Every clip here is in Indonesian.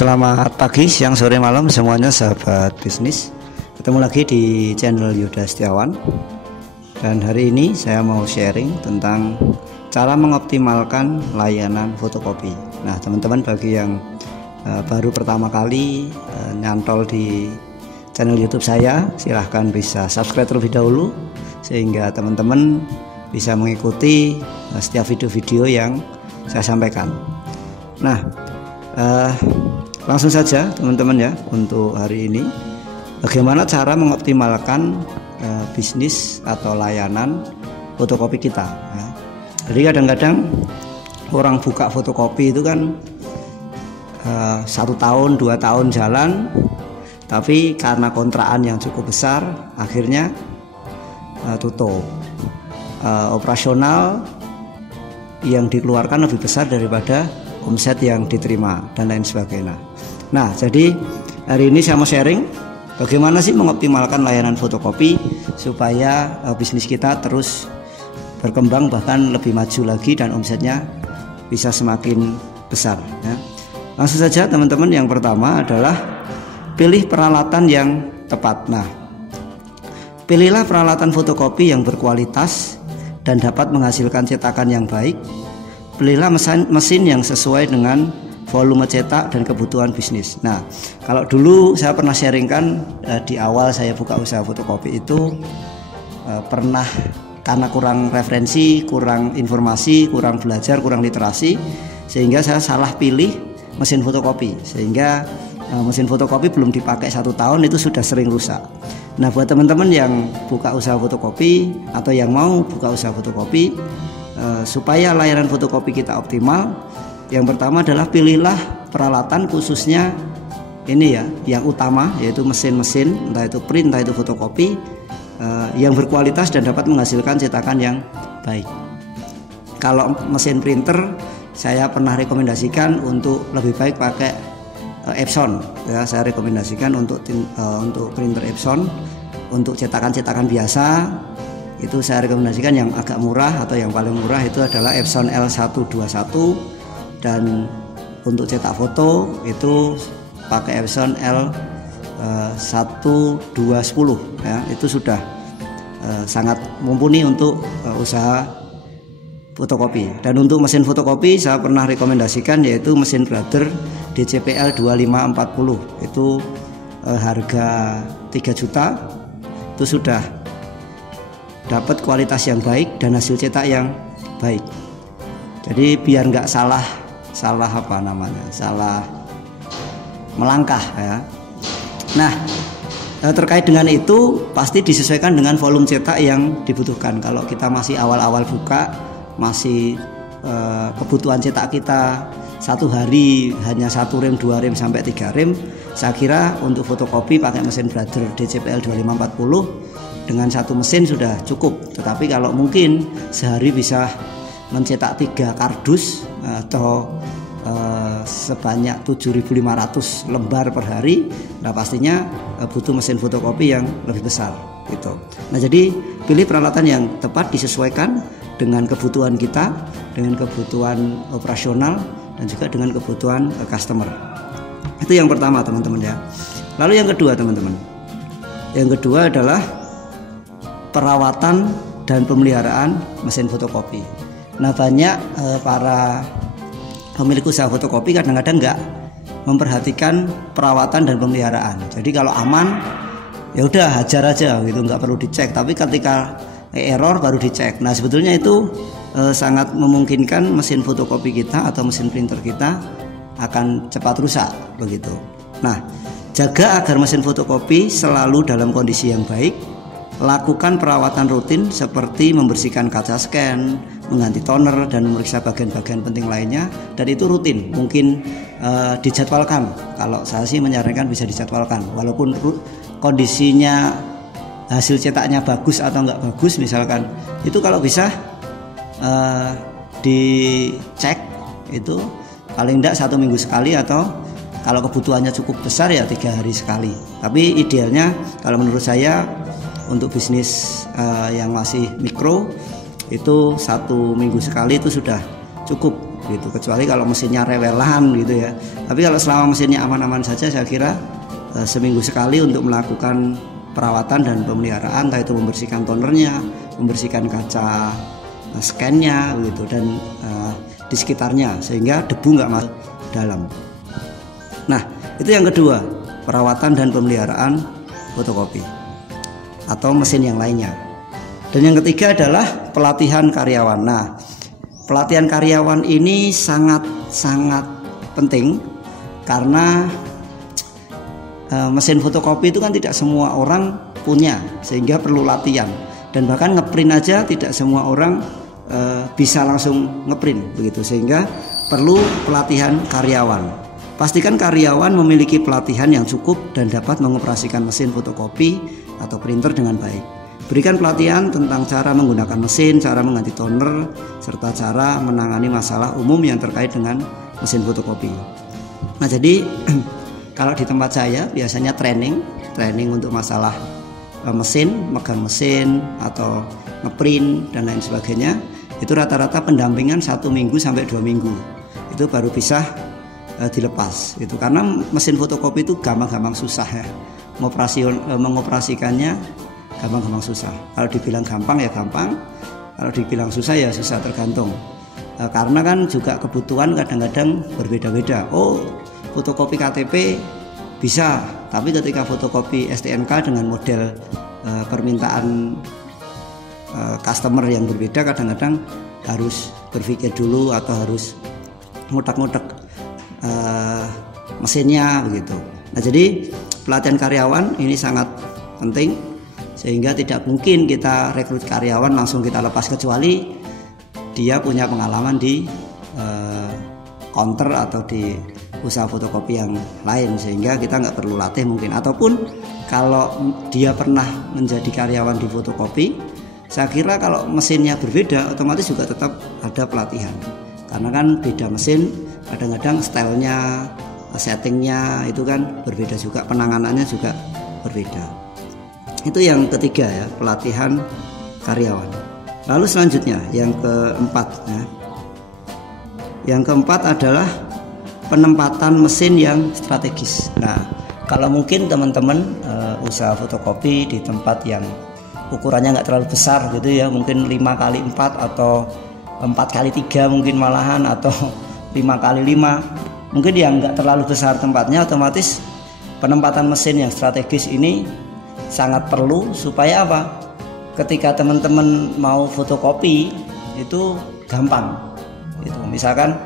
Selamat pagi, siang, sore, malam semuanya sahabat bisnis. Ketemu lagi di channel Yuda Setiawan. Dan hari ini saya mau sharing tentang cara mengoptimalkan layanan fotokopi. Nah teman-teman, bagi yang baru pertama kali nyantol di channel YouTube saya, silahkan bisa subscribe terlebih dahulu sehingga teman-teman bisa mengikuti setiap video-video yang saya sampaikan. Nah langsung saja teman-teman ya, untuk hari ini bagaimana cara mengoptimalkan bisnis atau layanan fotokopi kita ya. Jadi kadang-kadang orang buka fotokopi itu kan 1 tahun 2 tahun jalan, tapi karena kontrakan yang cukup besar akhirnya tutup. Operasional yang dikeluarkan lebih besar daripada omset yang diterima dan lain sebagainya. Nah jadi hari ini saya mau sharing bagaimana sih mengoptimalkan layanan fotokopi supaya bisnis kita terus berkembang, bahkan lebih maju lagi dan omsetnya bisa semakin besar ya. Langsung saja teman-teman, yang pertama adalah pilih peralatan yang tepat. Nah, pilihlah peralatan fotokopi yang berkualitas dan dapat menghasilkan cetakan yang baik. Pilihlah mesin yang sesuai dengan volume cetak dan kebutuhan bisnis. Nah, kalau dulu saya pernah sharingkan di awal saya buka usaha fotokopi itu pernah karena kurang referensi, kurang informasi, kurang belajar, kurang literasi, sehingga saya salah pilih mesin fotokopi, sehingga mesin fotokopi belum dipakai 1 tahun itu sudah sering rusak. Nah, buat teman-teman yang buka usaha fotokopi atau yang mau buka usaha fotokopi, supaya layanan fotokopi kita optimal, yang pertama adalah pilihlah peralatan khususnya ini ya, yang utama yaitu mesin-mesin, entah itu print, entah itu fotokopi, yang berkualitas dan dapat menghasilkan cetakan yang baik. Kalau mesin printer, saya pernah rekomendasikan untuk lebih baik pakai Epson ya. Saya rekomendasikan untuk printer Epson. Untuk cetakan-cetakan biasa itu saya rekomendasikan yang agak murah, atau yang paling murah itu adalah Epson L121, dan untuk cetak foto itu pakai Epson L1210 ya. Itu sudah sangat mumpuni untuk usaha fotokopi. Dan untuk mesin fotokopi saya pernah rekomendasikan yaitu mesin Brother DCPL 2540. Itu harga 3 juta, itu sudah dapat kualitas yang baik dan hasil cetak yang baik. Jadi biar nggak salah melangkah ya. Nah, terkait dengan itu pasti disesuaikan dengan volume cetak yang dibutuhkan. Kalau kita masih awal-awal buka, masih kebutuhan cetak kita 1 hari hanya 1 rem, 2 rem sampai 3 rem, saya kira untuk fotokopi pakai mesin Brother DCPL 2540 dengan 1 mesin sudah cukup. Tetapi kalau mungkin sehari bisa mencetak 3 kardus atau sebanyak 7.500 lembar per hari, nah pastinya butuh mesin fotokopi yang lebih besar gitu. Nah jadi pilih peralatan yang tepat, disesuaikan dengan kebutuhan kita, dengan kebutuhan operasional, dan juga dengan kebutuhan customer. Itu yang pertama teman-teman ya. Lalu yang kedua teman-teman, yang kedua adalah perawatan dan pemeliharaan mesin fotokopi. Nah banyak para pemilik usaha fotokopi kadang-kadang nggak memperhatikan perawatan dan pemeliharaan. Jadi kalau aman ya udah hajar aja gitu, nggak perlu dicek. Tapi ketika error baru dicek. Nah sebetulnya itu sangat memungkinkan mesin fotokopi kita atau mesin printer kita akan cepat rusak begitu. Nah jaga agar mesin fotokopi selalu dalam kondisi yang baik. Lakukan perawatan rutin seperti membersihkan kaca scan, mengganti toner, dan memeriksa bagian-bagian penting lainnya. Dan itu rutin, mungkin dijadwalkan. Kalau saya sih menyarankan bisa dijadwalkan, walaupun kondisinya hasil cetaknya bagus atau enggak bagus misalkan, itu kalau bisa dicek itu paling enggak 1 minggu sekali, atau kalau kebutuhannya cukup besar ya 3 hari sekali. Tapi idealnya kalau menurut saya untuk bisnis yang masih mikro itu 1 minggu sekali itu sudah cukup gitu, kecuali kalau mesinnya rewelan gitu ya. Tapi kalau selama mesinnya aman-aman saja, saya kira seminggu sekali untuk melakukan perawatan dan pemeliharaan, entah itu membersihkan tonernya, membersihkan kaca scan-nya gitu, dan di sekitarnya sehingga debu nggak masuk dalam. Nah, itu yang kedua, perawatan dan pemeliharaan fotokopi atau mesin yang lainnya. Dan yang ketiga adalah pelatihan karyawan. Nah, pelatihan karyawan ini sangat penting karena mesin fotokopi itu kan tidak semua orang punya, sehingga perlu latihan. Dan bahkan ngeprint aja tidak semua orang bisa langsung ngeprint begitu, sehingga perlu pelatihan karyawan. Pastikan karyawan memiliki pelatihan yang cukup dan dapat mengoperasikan mesin fotokopi atau printer dengan baik. Berikan pelatihan tentang cara menggunakan mesin, cara mengganti toner, serta cara menangani masalah umum yang terkait dengan mesin fotokopi. Nah, jadi kalau di tempat saya biasanya training untuk masalah mesin, megang mesin atau ngeprint dan lain sebagainya. Itu rata-rata pendampingan 1 minggu sampai 2 minggu. Itu baru bisa dilepas. Itu karena mesin fotokopi itu gampang-gampang susah ya. Mengoperasikannya gampang-gampang susah. Kalau dibilang gampang ya gampang, kalau dibilang susah ya susah, tergantung. Karena kan juga kebutuhan kadang-kadang berbeda-beda. Oh, fotokopi KTP bisa, tapi ketika fotokopi STNK dengan model permintaan customer yang berbeda, kadang-kadang harus berpikir dulu atau harus ngutak-ngutak mesinnya begitu. Nah, jadi pelatihan karyawan ini sangat penting, sehingga tidak mungkin kita rekrut karyawan langsung kita lepas kecuali dia punya pengalaman di counter atau di usaha fotokopi yang lain, sehingga kita nggak perlu latih mungkin. Ataupun kalau dia pernah menjadi karyawan di fotokopi, saya kira kalau mesinnya berbeda otomatis juga tetap ada pelatihan, karena kan beda mesin, kadang-kadang stylenya, settingnya itu kan berbeda juga, penanganannya juga berbeda. Itu yang ketiga ya, pelatihan karyawan. Lalu selanjutnya yang keempat ya. Yang keempat adalah penempatan mesin yang strategis. Nah, kalau mungkin teman-teman usaha fotokopi di tempat yang ukurannya nggak terlalu besar gitu ya, mungkin 5x4 atau 4x3 mungkin malahan, atau 5x5, mungkin yang nggak terlalu besar tempatnya, otomatis penempatan mesin yang strategis ini sangat perlu supaya apa? Ketika teman-teman mau fotokopi itu gampang. Itu misalkan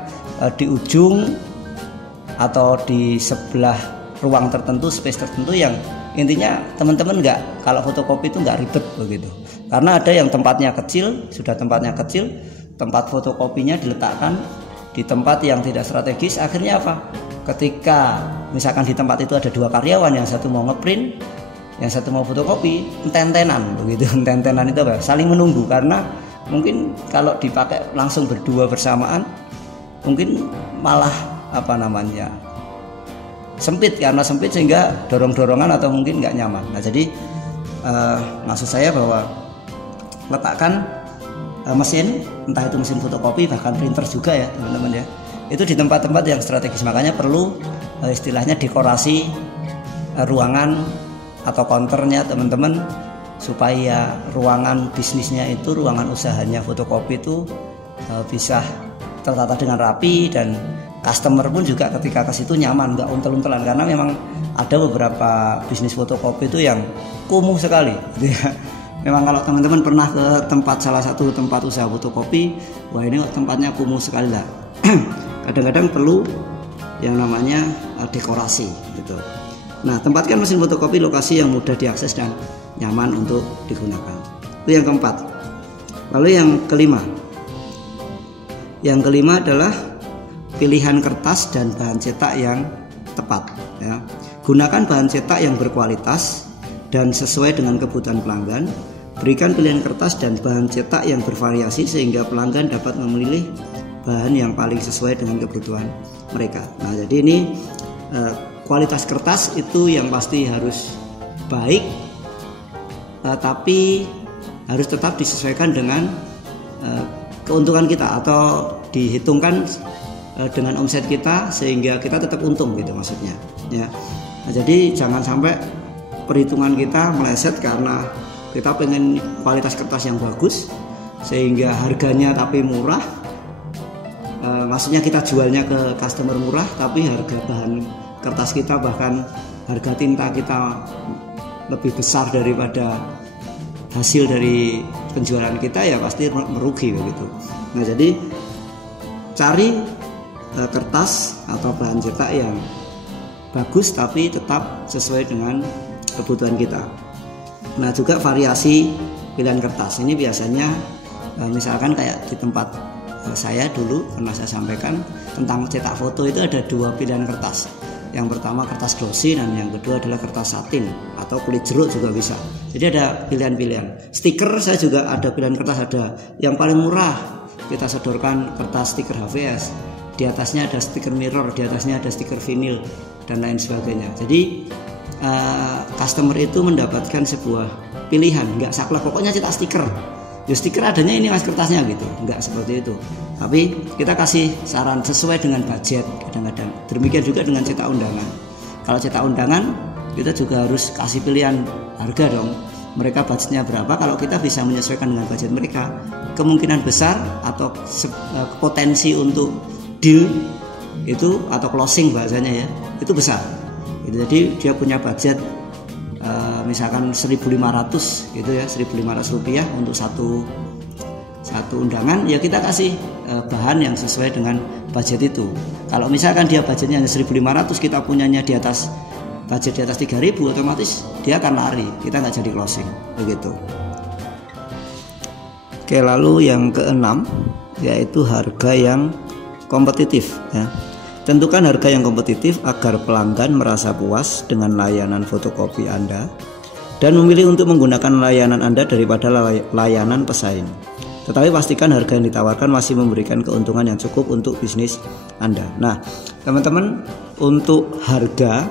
di ujung atau di sebelah ruang tertentu, space tertentu yang intinya teman-teman kalau fotokopi itu nggak ribet begitu. Karena ada yang tempatnya kecil, tempat fotokopinya diletakkan di tempat yang tidak strategis. Akhirnya apa? Ketika misalkan di tempat itu ada 2 karyawan, yang satu mau ngeprint, yang satu mau fotokopi, ententenan begitu. Ententenan itu apa? Saling menunggu, karena mungkin kalau dipakai langsung berdua bersamaan mungkin malah sempit, karena sempit sehingga dorong-dorongan atau mungkin nggak nyaman. Nah, jadi maksud saya bahwa letakkan mesin, entah itu mesin fotokopi, bahkan printer juga ya teman-teman ya, itu di tempat-tempat yang strategis. Makanya perlu istilahnya dekorasi ruangan atau counternya teman-teman, supaya ruangan bisnisnya itu, ruangan usahanya fotokopi itu bisa tertata dengan rapi, dan customer pun juga ketika ke situ nyaman, nggak untel-untelan. Karena memang ada beberapa bisnis fotokopi itu yang kumuh sekali gitu ya. Memang kalau teman-teman pernah ke salah satu tempat usaha fotokopi, wah ini tempatnya kumuh sekali lah. Kadang-kadang perlu yang namanya dekorasi gitu. Nah, tempatkan mesin fotokopi lokasi yang mudah diakses dan nyaman untuk digunakan. Itu yang keempat. Lalu yang kelima. Yang kelima adalah pilihan kertas dan bahan cetak yang tepat ya. Gunakan bahan cetak yang berkualitas dan sesuai dengan kebutuhan pelanggan. Berikan pilihan kertas dan bahan cetak yang bervariasi sehingga pelanggan dapat memilih bahan yang paling sesuai dengan kebutuhan mereka. Nah, jadi ini kualitas kertas itu yang pasti harus baik, tapi harus tetap disesuaikan dengan keuntungan kita atau dihitungkan dengan omset kita sehingga kita tetap untung gitu maksudnya ya. Nah, jadi jangan sampai perhitungan kita meleset karena kita pengen kualitas kertas yang bagus sehingga harganya tapi murah. Maksudnya kita jualnya ke customer murah tapi harga bahan kertas kita bahkan harga tinta kita lebih besar daripada hasil dari penjualan kita, ya pasti merugi begitu. Nah, jadi cari kertas atau bahan cetak yang bagus tapi tetap sesuai dengan kebutuhan kita. Nah, juga variasi pilihan kertas ini biasanya misalkan kayak di tempat saya dulu pernah saya sampaikan tentang cetak foto, itu ada 2 pilihan kertas. Yang pertama kertas glossy dan yang kedua adalah kertas satin atau kulit jeruk juga bisa. Jadi ada pilihan-pilihan. Stiker saya juga ada pilihan kertas, ada yang paling murah kita sodorkan kertas stiker HVS. Di atasnya ada stiker mirror, di atasnya ada stiker vinil dan lain sebagainya. Jadi customer itu mendapatkan sebuah pilihan, nggak saklek pokoknya cetak stiker. Ya stiker adanya ini mas kertasnya gitu, nggak seperti itu. Tapi kita kasih saran sesuai dengan budget kadang-kadang. Demikian juga dengan cetak undangan. Kalau cetak undangan kita juga harus kasih pilihan harga dong. Mereka budgetnya berapa? Kalau kita bisa menyesuaikan dengan budget mereka, kemungkinan besar atau potensi untuk deal itu atau closing bahasanya ya, itu besar. Jadi dia punya budget misalkan 1.500 gitu ya, 1.500 rupiah untuk satu undangan, ya kita kasih bahan yang sesuai dengan budget itu. Kalau misalkan dia budgetnya hanya 1.500, kita punyanya di atas budget di atas 3.000, otomatis dia akan lari, kita nggak jadi closing begitu. Oke, lalu yang keenam yaitu harga yang kompetitif ya. Tentukan harga yang kompetitif agar pelanggan merasa puas dengan layanan fotokopi Anda dan memilih untuk menggunakan layanan Anda daripada layanan pesaing. Tetapi pastikan harga yang ditawarkan masih memberikan keuntungan yang cukup untuk bisnis Anda. Nah, teman-teman, untuk harga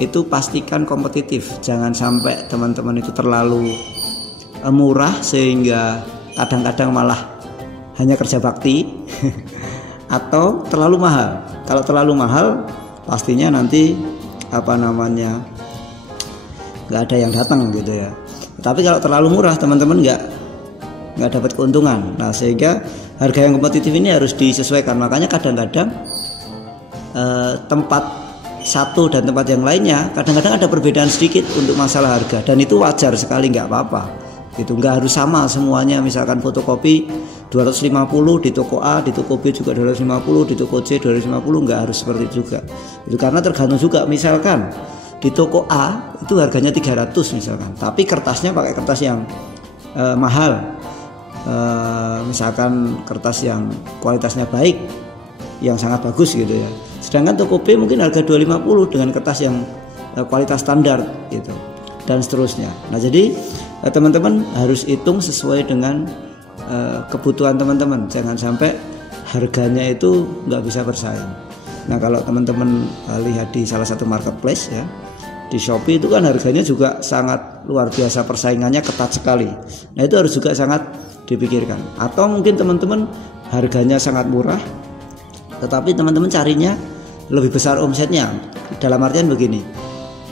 itu pastikan kompetitif. Jangan sampai teman-teman itu terlalu murah sehingga kadang-kadang malah hanya kerja bakti atau terlalu mahal. Kalau terlalu mahal pastinya nanti nggak ada yang datang gitu ya. Tapi kalau terlalu murah teman-teman nggak dapat keuntungan. Nah, sehingga harga yang kompetitif ini harus disesuaikan. Makanya kadang-kadang tempat satu dan tempat yang lainnya kadang-kadang ada perbedaan sedikit untuk masalah harga, dan itu wajar sekali, nggak apa-apa gitu. Nggak harus sama semuanya. Misalkan fotokopi 250 di toko A, di toko B juga 250, di toko C 250, nggak harus seperti itu juga. Itu karena tergantung juga. Misalkan di toko A itu harganya 300 misalkan, tapi kertasnya pakai kertas yang mahal, misalkan kertas yang kualitasnya baik, yang sangat bagus gitu ya. Sedangkan toko B mungkin harga 250 dengan kertas yang kualitas standar gitu, dan seterusnya. Nah, jadi teman-teman harus hitung sesuai dengan kebutuhan teman-teman. Jangan sampai harganya itu nggak bisa bersaing. Nah, kalau teman-teman lihat di salah satu marketplace ya, di Shopee itu kan harganya juga sangat luar biasa, persaingannya ketat sekali. Nah, itu harus juga sangat dipikirkan. Atau mungkin teman-teman harganya sangat murah, tetapi teman-teman carinya lebih besar omsetnya. Dalam artian begini,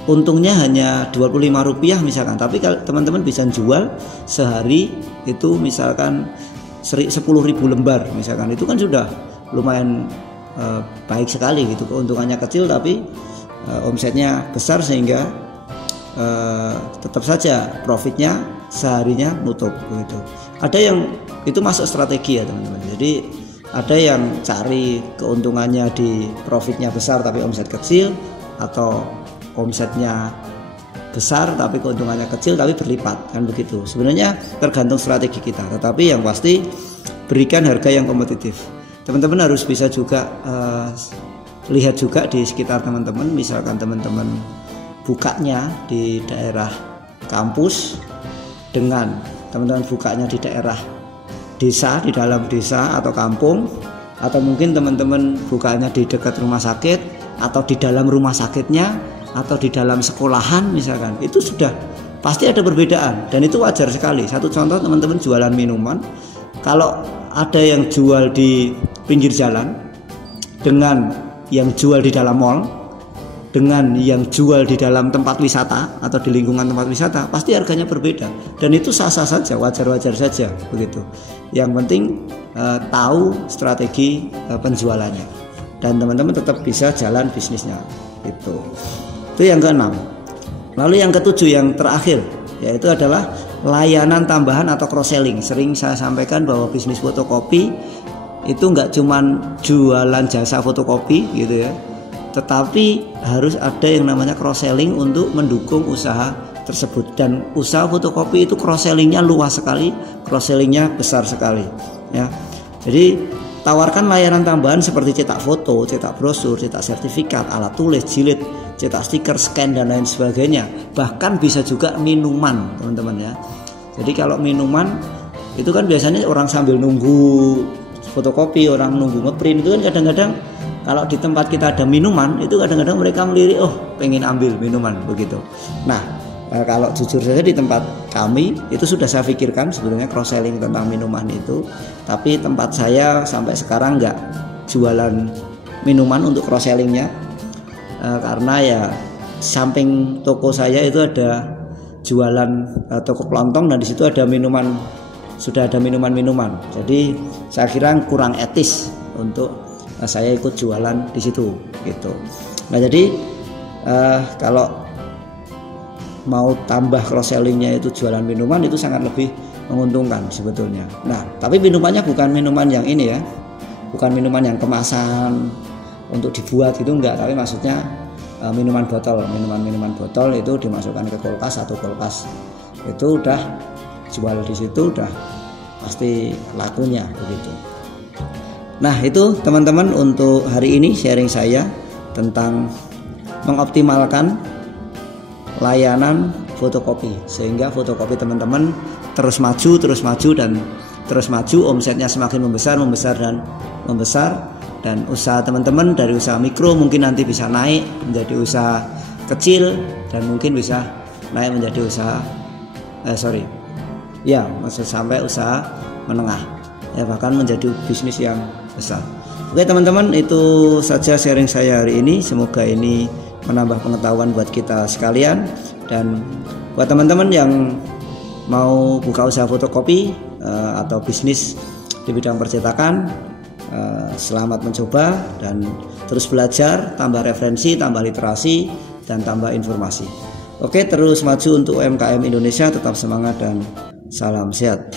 untungnya hanya Rp25 misalkan, tapi kalau teman-teman bisa jual sehari itu misalkan 10.000 lembar misalkan, itu kan sudah lumayan baik sekali gitu. Keuntungannya kecil tapi omsetnya besar, sehingga tetap saja profitnya seharinya nutup gitu. Ada yang itu masuk strategi ya teman-teman. Jadi ada yang cari keuntungannya di profitnya besar tapi omset kecil, atau omsetnya besar tapi keuntungannya kecil tapi berlipat, kan begitu. Sebenarnya tergantung strategi kita, tetapi yang pasti berikan harga yang kompetitif. Teman-teman harus bisa juga lihat juga di sekitar teman-teman. Misalkan teman-teman bukanya di daerah kampus dengan teman-teman bukanya di daerah desa, di dalam desa atau kampung, atau mungkin teman-teman bukanya di dekat rumah sakit atau di dalam rumah sakitnya atau di dalam sekolahan misalkan, itu sudah pasti ada perbedaan, dan itu wajar sekali. Satu contoh, teman-teman jualan minuman, kalau ada yang jual di pinggir jalan dengan yang jual di dalam mall, dengan yang jual di dalam tempat wisata atau di lingkungan tempat wisata, pasti harganya berbeda. Dan itu sah-sah saja, wajar-wajar saja begitu. Yang penting tahu strategi penjualannya, dan teman-teman tetap bisa jalan bisnisnya. Itu yang keenam. Lalu yang ketujuh, yang terakhir, yaitu adalah layanan tambahan atau cross selling. Sering saya sampaikan bahwa bisnis fotokopi itu nggak cuman jualan jasa fotokopi gitu ya, tetapi harus ada yang namanya cross selling untuk mendukung usaha tersebut. Dan usaha fotokopi itu cross sellingnya luas sekali, cross sellingnya besar sekali ya. Jadi tawarkan layanan tambahan seperti cetak foto, cetak brosur, cetak sertifikat, alat tulis, jilid, cetak stiker, scan, dan lain sebagainya. Bahkan bisa juga minuman, teman-teman ya. Jadi kalau minuman itu kan biasanya orang sambil nunggu fotokopi, orang nunggu ngeprint, itu kan kadang-kadang kalau di tempat kita ada minuman, itu kadang-kadang mereka melirik, oh pengen ambil minuman begitu. Nah, kalau jujur saja di tempat kami itu sudah saya pikirkan sebenarnya cross selling tentang minuman itu, tapi tempat saya sampai sekarang nggak jualan minuman untuk cross sellingnya, karena ya samping toko saya itu ada jualan toko kelontong, dan di situ ada minuman, sudah ada minuman-minuman. Jadi saya kira kurang etis untuk saya ikut jualan di situ gitu. Nah, jadi kalau mau tambah cross sellingnya itu jualan minuman, itu sangat lebih menguntungkan sebetulnya. Nah, tapi minumannya bukan minuman yang ini ya, bukan minuman yang kemasan untuk dibuat gitu, enggak, tapi maksudnya minuman botol, minuman botol itu dimasukkan ke kulkas, atau kulkas itu udah jual di situ, udah pasti lakunya begitu. Nah, itu teman-teman untuk hari ini sharing saya tentang mengoptimalkan layanan fotokopi, sehingga fotokopi teman-teman terus maju dan terus maju, omsetnya semakin membesar dan membesar, dan usaha teman-teman dari usaha mikro mungkin nanti bisa naik menjadi usaha kecil, dan mungkin bisa naik menjadi usaha sampai usaha menengah ya, bahkan menjadi bisnis yang besar. Oke teman-teman, itu saja sharing saya hari ini. Semoga ini menambah pengetahuan buat kita sekalian, dan buat teman-teman yang mau buka usaha fotokopi atau bisnis di bidang percetakan, selamat mencoba dan terus belajar, tambah referensi, tambah literasi, dan tambah informasi. Oke, terus maju untuk UMKM Indonesia, tetap semangat dan salam sehat.